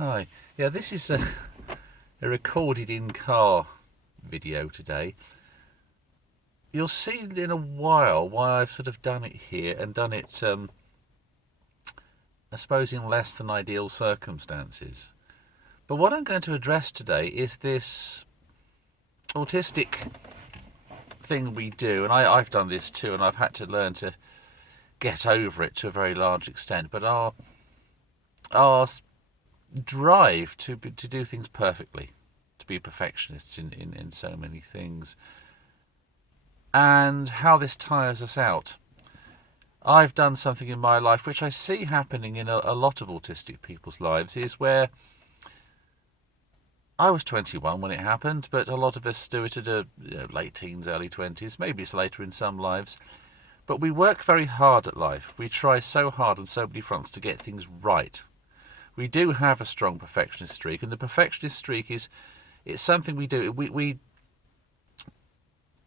Hi. Yeah, this is a recorded in-car video today. You'll see in a while why I've sort of done it here and done it, I suppose, in less than ideal circumstances. But what I'm going to address today is this autistic thing we do, and I've done this too, and I've had to learn to get over it to a very large extent. But our drive to do things perfectly, to be perfectionists in so many things, and how this tires us out. I've done something in my life which I see happening in a lot of autistic people's lives, is where I was 21 when it happened, but a lot of us do it at late teens, early 20s, maybe it's later in some lives. But we work very hard at life. We try so hard on so many fronts to get things right. We do have a strong perfectionist streak, and the perfectionist streak it's something we do. We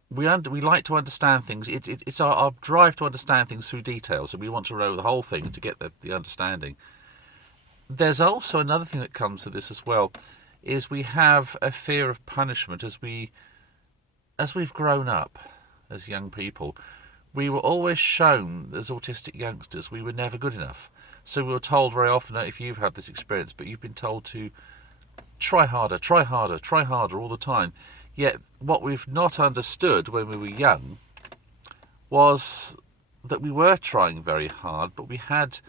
like to understand things. It's our drive to understand things through details, so we want to know the whole thing to get the understanding. There's also another thing that comes to this as well, is we have a fear of punishment as we've grown up as young people. We were always shown, as autistic youngsters, we were never good enough. So we were told very often, if you've had this experience, but you've been told to try harder, try harder, try harder all the time. Yet what we've not understood when we were young was that we were trying very hard, but we had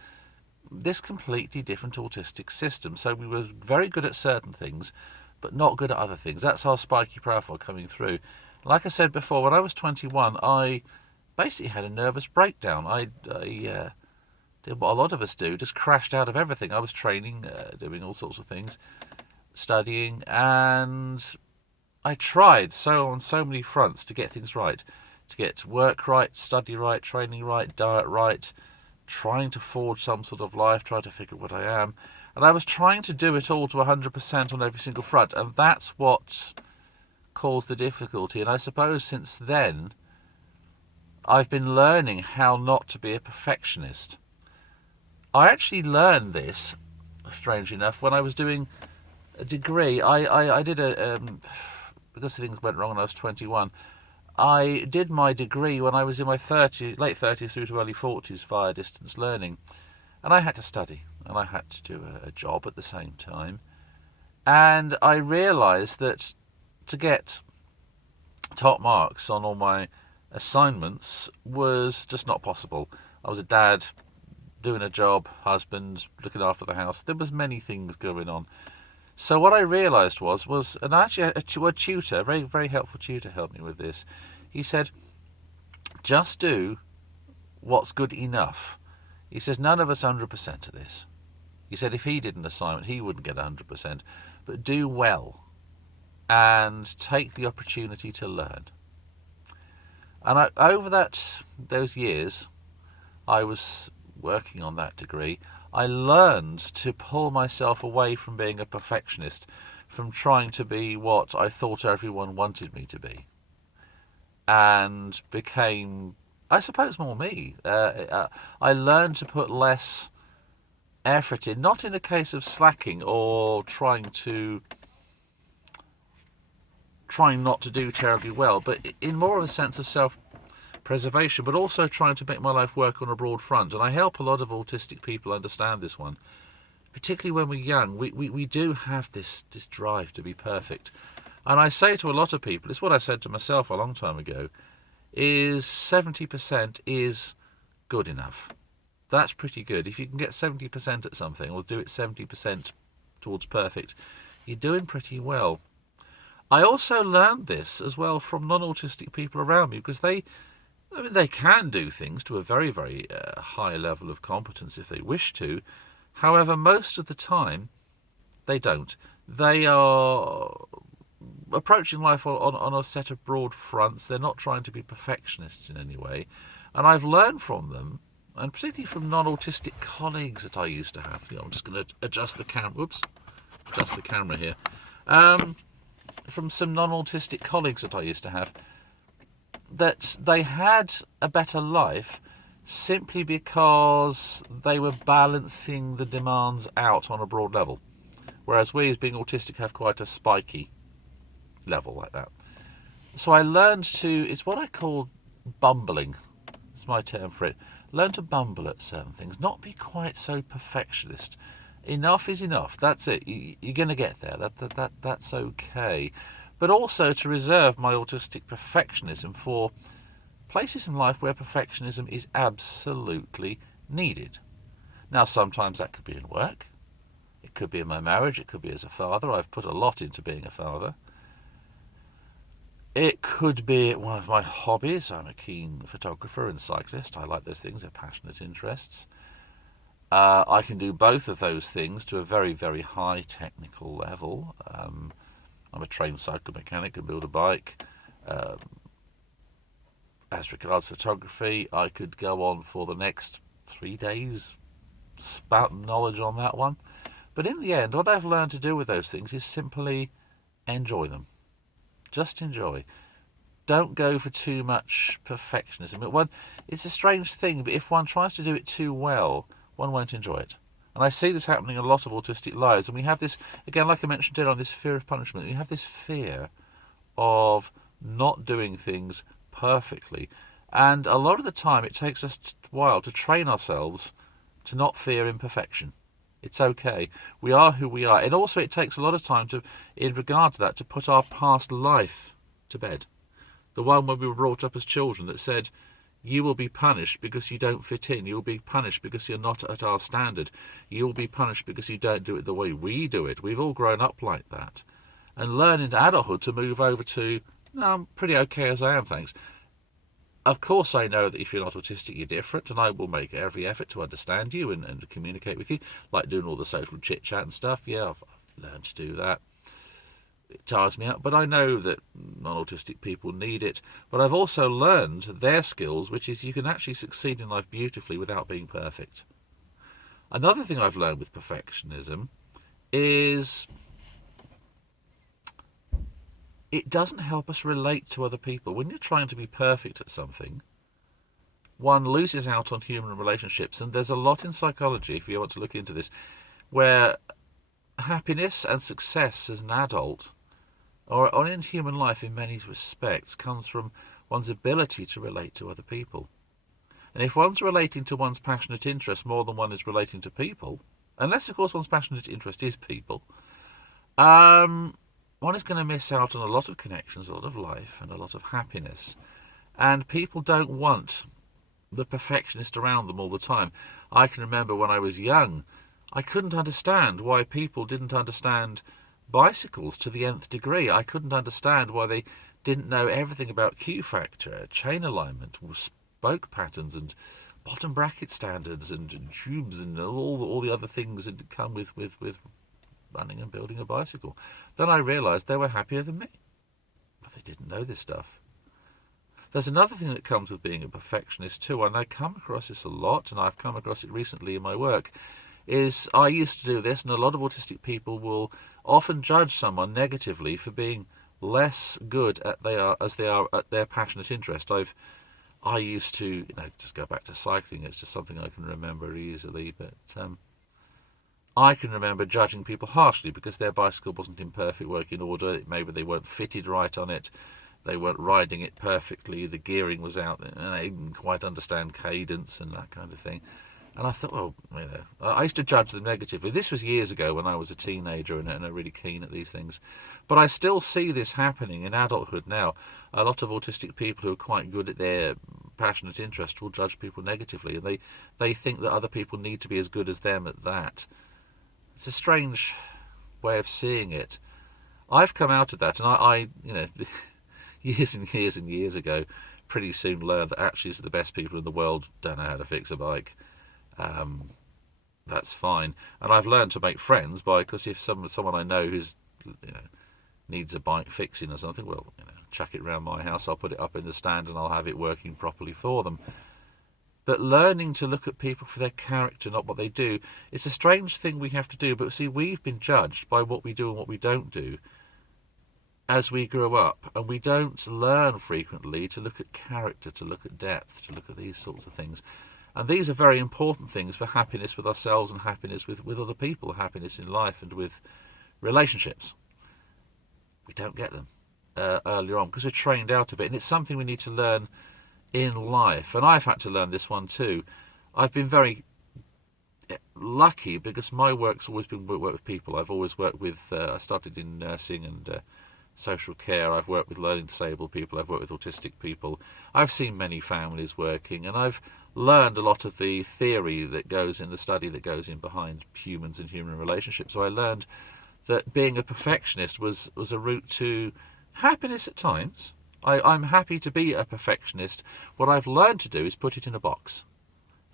this completely different autistic system. So we were very good at certain things, but not good at other things. That's our spiky profile coming through. Like I said before, when I was 21, I basically had a nervous breakdown. I did what a lot of us do, just crashed out of everything. I was training, doing all sorts of things, studying, and I tried on so many fronts to get things right, to get work right, study right, training right, diet right, trying to forge some sort of life, trying to figure out what I am. And I was trying to do it all to 100% on every single front, and that's what caused the difficulty. And I suppose since then, I've been learning how not to be a perfectionist. I actually learned this, strangely enough, when I was doing a degree. I did because things went wrong when I was 21, I did my degree when I was in my late 30s through to early 40s via distance learning. And I had to study, and I had to do a job at the same time. And I realised that to get top marks on all my assignments was just not possible. I was a dad, doing a job, husband, looking after the house. There was many things going on. So what I realised was, and actually a tutor, a very, very helpful tutor helped me with this. He said, just do what's good enough. He says, none of us 100% at this. He said if he did an assignment, he wouldn't get 100%, but do well and take the opportunity to learn. And over those years, I was working on that degree, I learned to pull myself away from being a perfectionist, from trying to be what I thought everyone wanted me to be, and became, I suppose, more me. I learned to put less effort in, not in a case of slacking or trying not to do terribly well, but in more of a sense of self-preservation, but also trying to make my life work on a broad front. And I help a lot of autistic people understand this one. Particularly when we're young, we do have this drive to be perfect. And I say to a lot of people, it's what I said to myself a long time ago, is 70% is good enough. That's pretty good. If you can get 70% at something, or do it 70% towards perfect, you're doing pretty well. I also learned this as well from non-autistic people around me, because they can do things to a very, very high level of competence if they wish to. However, most of the time, they don't. They are approaching life on a set of broad fronts. They're not trying to be perfectionists in any way. And I've learned from them, and particularly from non-autistic colleagues that I used to have. I'm just going to adjust the camera. Adjust the camera here. From some non-autistic colleagues that I used to have, that they had a better life simply because they were balancing the demands out on a broad level. whereas we, as being autistic, have quite a spiky level like that. So I learned to, it's what I call bumbling. It's my term for it. Learn to bumble at certain things, not be quite so perfectionist. Enough is enough. That's it. You're going to get there. That's okay. But also to reserve my autistic perfectionism for places in life where perfectionism is absolutely needed. Now, sometimes that could be in work. It could be in my marriage. It could be as a father. I've put a lot into being a father. It could be one of my hobbies. I'm a keen photographer and cyclist. I like those things. They're passionate interests. I can do both of those things to a very, very high technical level. I'm a trained cycle mechanic and build a bike. As regards photography, I could go on for the next 3 days spouting knowledge on that one. But in the end, what I've learned to do with those things is simply enjoy them. Just enjoy. Don't go for too much perfectionism. It's a strange thing, but if one tries to do it too well, one won't enjoy it. And I see this happening in a lot of autistic lives. And we have this, again, like I mentioned earlier, on this fear of punishment. We have this fear of not doing things perfectly. And a lot of the time, it takes us a while to train ourselves to not fear imperfection. It's okay. We are who we are. And also it takes a lot of time in regard to that, to put our past life to bed. The one when we were brought up as children that said, you will be punished because you don't fit in. You will be punished because you're not at our standard. You will be punished because you don't do it the way we do it. We've all grown up like that. And learn into adulthood to move over to, no, I'm pretty okay as I am, thanks. Of course, I know that if you're not autistic, you're different, and I will make every effort to understand you and to communicate with you, like doing all the social chit-chat and stuff. Yeah, I've learned to do that. It tires me out, but I know that non-autistic people need it. But I've also learned their skills, which is you can actually succeed in life beautifully without being perfect. Another thing I've learned with perfectionism is it doesn't help us relate to other people. When you're trying to be perfect at something, one loses out on human relationships. And there's a lot in psychology, if you want to look into this, where happiness and success as an adult, or in human life in many respects, comes from one's ability to relate to other people. And if one's relating to one's passionate interest more than one is relating to people, unless, of course, one's passionate interest is people, one is going to miss out on a lot of connections, a lot of life, and a lot of happiness. And people don't want the perfectionist around them all the time. I can remember when I was young, I couldn't understand why people didn't understand bicycles to the nth degree. I couldn't understand why they didn't know everything about Q factor, chain alignment, spoke patterns, and bottom bracket standards, and tubes, and all the other things that come with running and building a bicycle. Then I realised they were happier than me, but they didn't know this stuff. There's another thing that comes with being a perfectionist too, and I come across this a lot, and I've come across it recently in my work, is I used to do this, and a lot of autistic people will often judge someone negatively for being less good as they are at their passionate interest. I used to, just go back to cycling. It's just something I can remember easily, but I can remember judging people harshly because their bicycle wasn't in perfect working order. Maybe they weren't fitted right on it. They weren't riding it perfectly. The gearing was out, and they didn't quite understand cadence and that kind of thing. And I thought, I used to judge them negatively. This was years ago when I was a teenager and really keen at these things. But I still see this happening in adulthood now. A lot of autistic people who are quite good at their passionate interest will judge people negatively, and they think that other people need to be as good as them at that. It's a strange way of seeing it. I've come out of that, and I years and years and years ago, pretty soon learned that actually the best people in the world don't know how to fix a bike. That's fine. And I've learned to make friends because if someone I know who's needs a bike fixing or something, well, chuck it around my house, I'll put it up in the stand and I'll have it working properly for them. But learning to look at people for their character, not what they do, it's a strange thing we have to do. But see, we've been judged by what we do and what we don't do as we grow up. And we don't learn frequently to look at character, to look at depth, to look at these sorts of things. And these are very important things for happiness with ourselves and happiness with other people, happiness in life and with Relationships. We don't get them earlier on because we're trained out of it. And it's something we need to learn in life. And I've had to learn this one too. I've been very lucky because my work's always been work with people. I've always worked with, I started in nursing and social care. I've worked with learning disabled people. I've worked with autistic people. I've seen many families working, and I've learned a lot of the theory that goes in, the study that goes in behind humans and human relationships. So I learned that being a perfectionist was a route to happiness at times. I'm happy to be a perfectionist. What I've learned to do is put it in a box.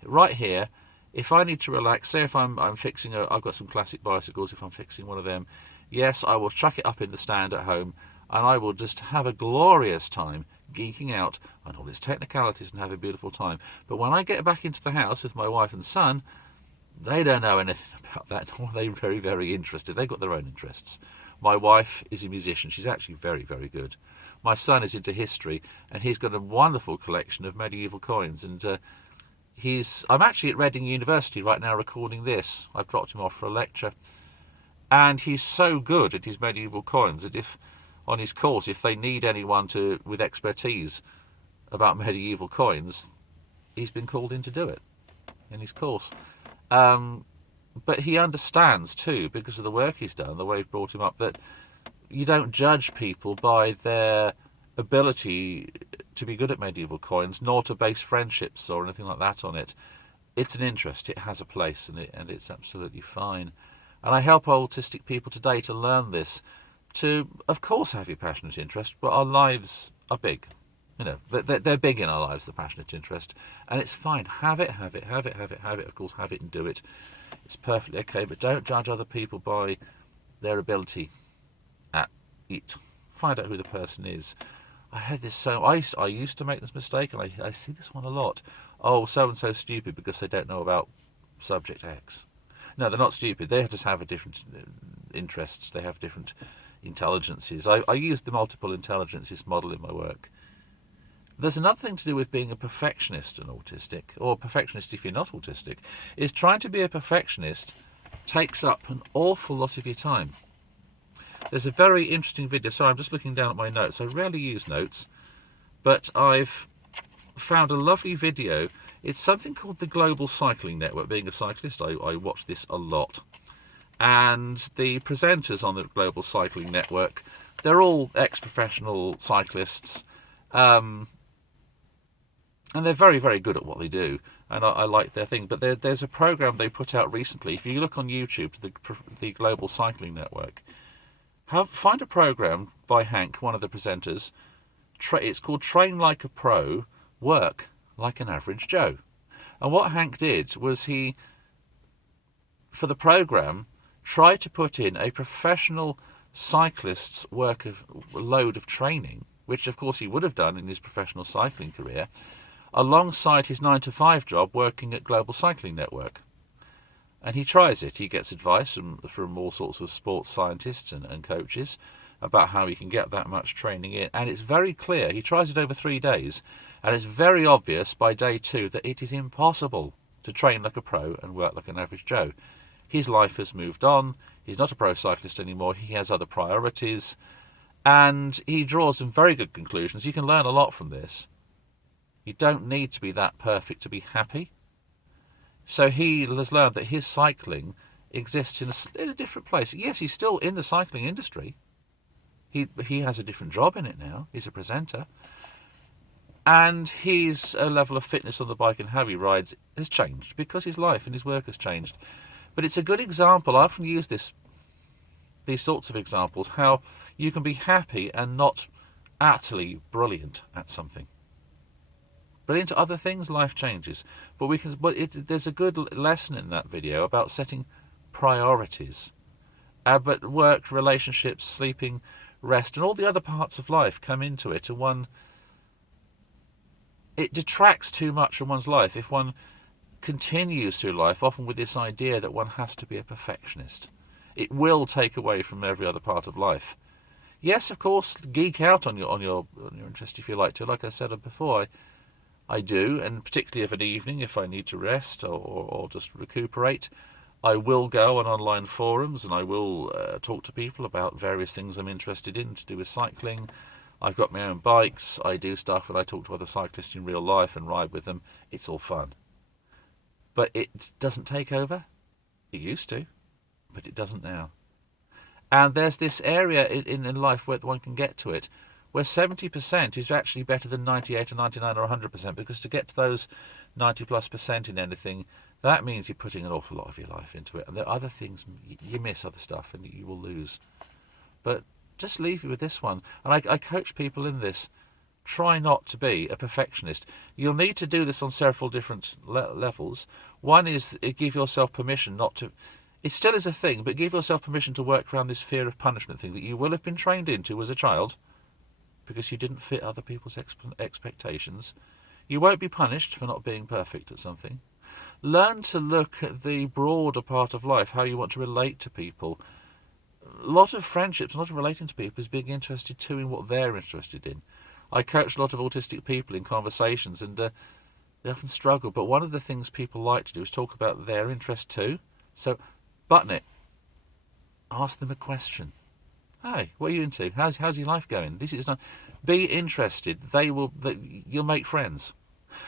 Right here, if I need to relax, say if I'm fixing I've got some classic bicycles, if I'm fixing one of them, yes, I will chuck it up in the stand at home and I will just have a glorious time geeking out on all its technicalities and have a beautiful time. But when I get back into the house with my wife and son, they don't know anything about that, nor are they very, very interested. They've got their own interests. My wife is a musician. She's actually very, very good. My son is into history, and he's got a wonderful collection of medieval coins. And I'm actually at Reading University right now recording this. I've dropped him off for a lecture. And he's so good at his medieval coins that if, on his course, if they need anyone with expertise about medieval coins, he's been called in to do it in his course. But he understands too, because of the work he's done, the way we've brought him up, that you don't judge people by their ability to be good at medieval coins, nor to base friendships or anything like that on it. It's an interest, it has a place, and it's absolutely fine. And I help autistic people today to learn this, to, of course, have your passionate interest, but our lives are big. You know, they're big in our lives, the passionate interest, and it's fine. Have it. Of course, have it and do it. It's perfectly okay, but don't judge other people by their ability at it. Find out who the person is. I had this I used to make this mistake, and I see this one a lot. Oh, so and so stupid because they don't know about subject X. No, they're not stupid. They just have a different interests. They have different intelligences. I use the multiple intelligences model in my work. There's another thing to do with being a perfectionist and autistic, or a perfectionist if you're not autistic, is trying to be a perfectionist takes up an awful lot of your time. There's a very interesting video. Sorry, I'm just looking down at my notes. I rarely use notes, but I've found a lovely video. It's something called the Global Cycling Network. Being a cyclist, I watch this a lot. And the presenters on the Global Cycling Network, they're all ex-professional cyclists. And they're very, very good at what they do, and I like their thing. But there's a program they put out recently. If you look on YouTube, the Global Cycling Network, find a program by Hank, one of the presenters. It's called Train Like a Pro, Work Like an Average Joe. And what Hank did was he, for the program, tried to put in a professional cyclist's load of training, which of course he would have done in his professional cycling career, alongside his 9-to-5 job working at Global Cycling Network. And he tries it. He gets advice from all sorts of sports scientists and coaches about how he can get that much training in. And it's very clear. He tries it over 3 days, and it's very obvious by day 2 that it is impossible to train like a pro and work like an average Joe. His life has moved on. He's not a pro cyclist anymore. He has other priorities. And he draws some very good conclusions. You can learn a lot from this. You don't need to be that perfect to be happy. So he has learned that his cycling exists in a different place. Yes, he's still in the cycling industry. He has a different job in it now. He's a presenter. And his level of fitness on the bike and how he rides has changed because his life and his work has changed. But it's a good example. I often use these sorts of examples, how you can be happy and not utterly brilliant at something. Brilliant at other things, life changes. But there's a good lesson in that video about setting priorities. But work, relationships, sleeping, rest, and all the other parts of life come into it, and it detracts too much from one's life if one continues through life, often with this idea that one has to be a perfectionist. It will take away from every other part of life. Yes, of course, geek out on your interest if you like to. Like I said before, I do, and particularly of an evening if I need to rest or just recuperate, I will go on online forums and I will talk to people about various things I'm interested in to do with cycling. I've got my own bikes. I do stuff and I talk to other cyclists in real life and ride with them. It's all fun. But it doesn't take over. It used to, but it doesn't now. And there's this area in life where one can get to it, where 70% is actually better than 98 or 99 or 100%, because to get to those 90+% in anything, that means you're putting an awful lot of your life into it. And there are other things, you miss other stuff and you will lose. But just leave you with this one. And I coach people in this. Try not to be a perfectionist. You'll need to do this on several different levels. One is give yourself permission not to. It still is a thing, but give yourself permission to work around this fear of punishment thing that you will have been trained into as a child because you didn't fit other people's expectations. You won't be punished for not being perfect at something. Learn to look at the broader part of life, how you want to relate to people. A lot of friendships, a lot of relating to people is being interested too in what they're interested in. I coach a lot of autistic people in conversations and they often struggle, but one of the things people like to do is talk about their interest too. So button it. Ask them a question. Hey, what are you into? How's your life going? This is not. Be interested. You'll make friends,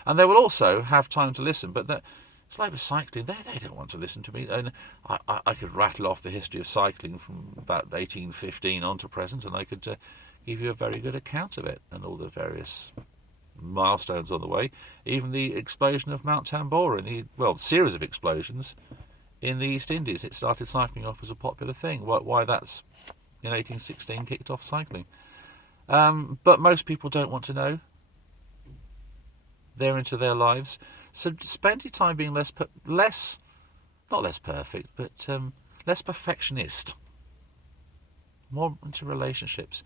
and they will also have time to listen. But it's like with cycling. They don't want to listen to me. And I could rattle off the history of cycling from about 1815 on to present, and I could give you a very good account of it and all the various milestones on the way. Even the explosion of Mount Tambora series of explosions in the East Indies. It started cycling off as a popular thing. Why that's in 1816 kicked off cycling. But most people don't want to know. They're into their lives. So spend your time being not less perfect, but less perfectionist. More into relationships.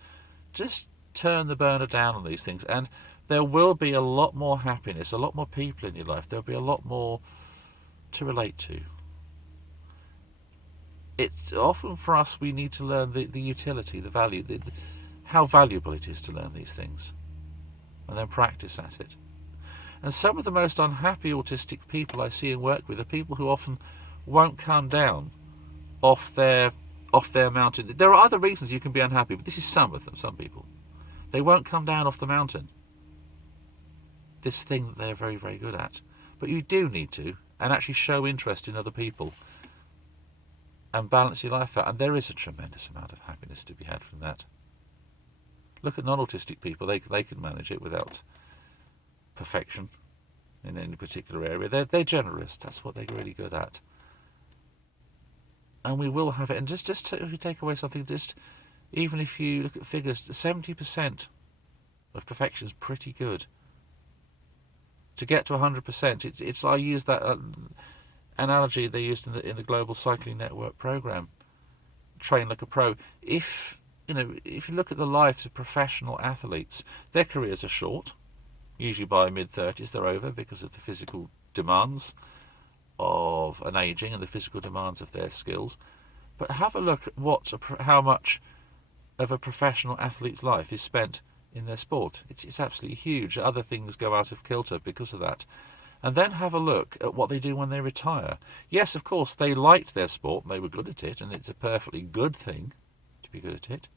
Just turn the burner down on these things, and there will be a lot more happiness, a lot more people in your life. There'll be a lot more to relate to. It's often for us we need to learn the utility, the value, how valuable it is to learn these things, and then practice at it. And some of the most unhappy autistic people I see and work with are people who often won't come down off their mountain. There are other reasons you can be unhappy, but this is some of them. Some people, they won't come down off the mountain. This thing that they're very, very good at, but you do need to, and actually show interest in other people. And balance your life out, and there is a tremendous amount of happiness to be had from that. Look at non-autistic people; they can manage it without perfection in any particular area. They're generalists. That's what they're really good at. And we will have it. And just if you take away something, even if you look at figures, 70% of perfection is pretty good. To get to 100%, it's I use that analogy they used in the Global Cycling Network program, Train Like a Pro. If you look at the lives of professional athletes, their careers are short. Usually by mid-30s they're over because of the physical demands of an ageing and the physical demands of their skills. But have a look at how much of a professional athlete's life is spent in their sport. It's absolutely huge. Other things go out of kilter because of that. And then have a look at what they do when they retire. Yes, of course, they liked their sport and they were good at it, and it's a perfectly good thing to be good at it.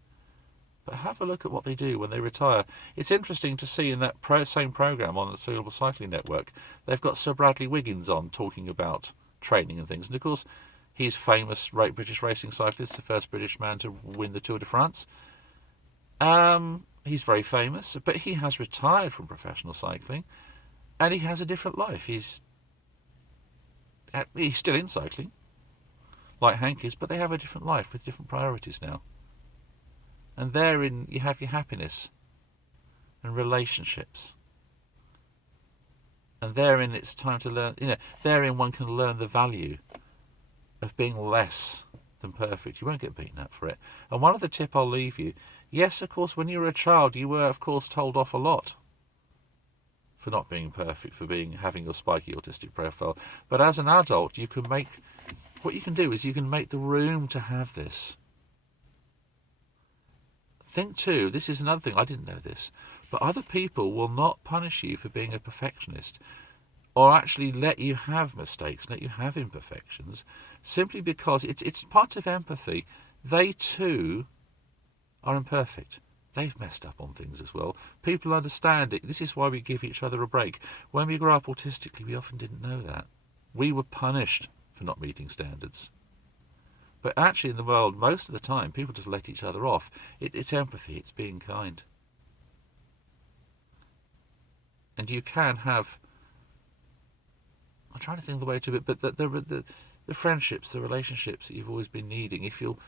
But have a look at what they do when they retire. It's interesting to see in that same programme on the Global Cycling Network, they've got Sir Bradley Wiggins on talking about training and things. And of course, he's famous British racing cyclist, the first British man to win the Tour de France. He's very famous, but he has retired from professional cycling. And he has a different life. He's still in cycling, like Hank is, but they have a different life with different priorities now. And therein you have your happiness and relationships. And therein it's time to learn, therein one can learn the value of being less than perfect. You won't get beaten up for it. And one other tip I'll leave you, yes, of course, when you were a child, you were, of course, told off a lot for not being perfect, for having your spiky autistic profile. But as an adult, what you can do is you can make the room to have this. Think too, this is another thing, I didn't know this, but other people will not punish you for being a perfectionist. or actually let you have mistakes, let you have imperfections, simply because it's part of empathy. They too are imperfect. They've messed up on things as well. People understand it. This is why we give each other a break. When we grow up autistically, we often didn't know that. We were punished for not meeting standards. But actually in the world, most of the time, people just let each other off. It's empathy, it's being kind. And you can have, I'm trying to think of the way to it, but the friendships, the relationships that you've always been needing, if you'll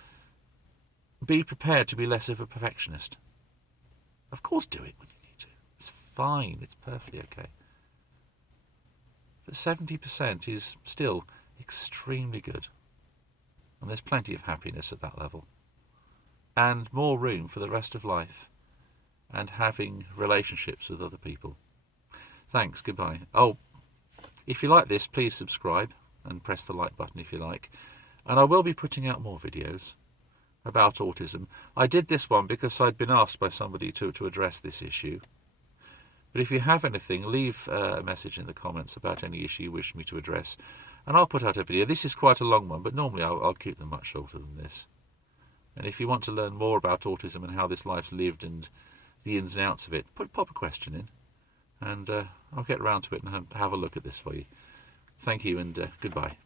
be prepared to be less of a perfectionist. Of course do it when you need to. It's fine, it's perfectly okay. But 70% is still extremely good. And there's plenty of happiness at that level. And more room for the rest of life. And having relationships with other people. Thanks, goodbye. Oh, if you like this, please subscribe and press the like button if you like. And I will be putting out more videos about autism. I did this one because I'd been asked by somebody to address this issue. But if you have anything, leave a message in the comments about any issue you wish me to address, and I'll put out a video. This is quite a long one, but normally I'll keep them much shorter than this. And if you want to learn more about autism and how this life's lived and the ins and outs of it, pop a question in, and I'll get around to it and have a look at this for you. Thank you, and goodbye.